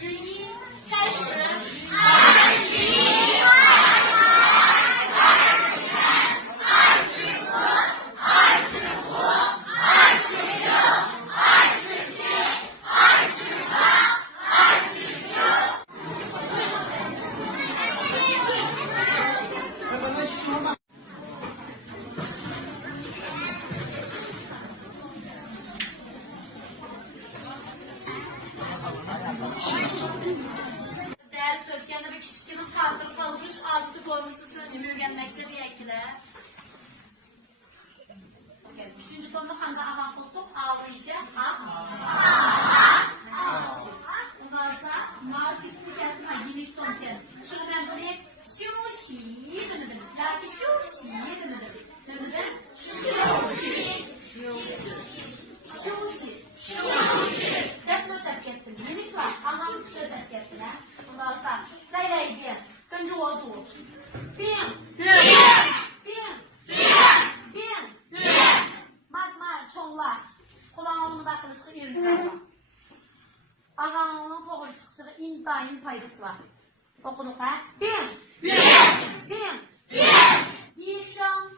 21开始。Ders ötkende bir kichkina farklı kalmış altı koymuşsun öğrenmekte diyekiler. Okay. Üçüncü konuda hangi avam kıldık? Ağlayacak. Ondan sonra mal çıktı kesme, geniş ton kes. Şunu ben bunu şuşi demedim. Lakin şuşi demedim. Demedim? Şuşi. Hep not terk ettim. Yeni var. Anlamı bir şey terk ettiler. Ondan sonra sayılaydı. 跟着我读。变。Matma çoğla. Kulağımın bakılışı ürünler var. Ağanın doğru çıkışı intayın faydası var. Okuduk ha? Bin. Yişan.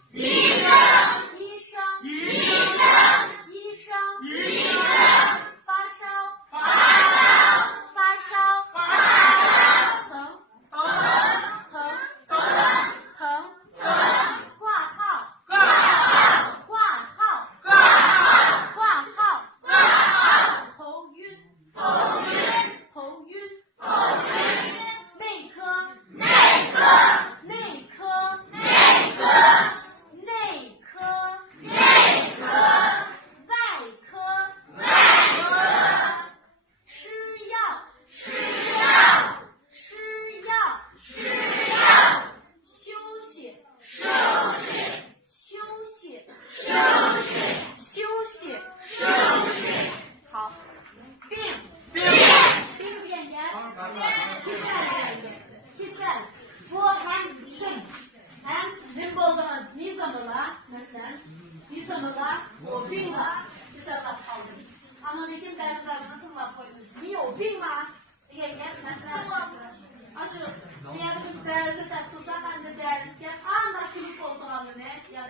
Anladığım derslerden nasıl var koydunuz? Niye o? Bin var. Mesela aşı diğer kız dersi takılsa ben de ders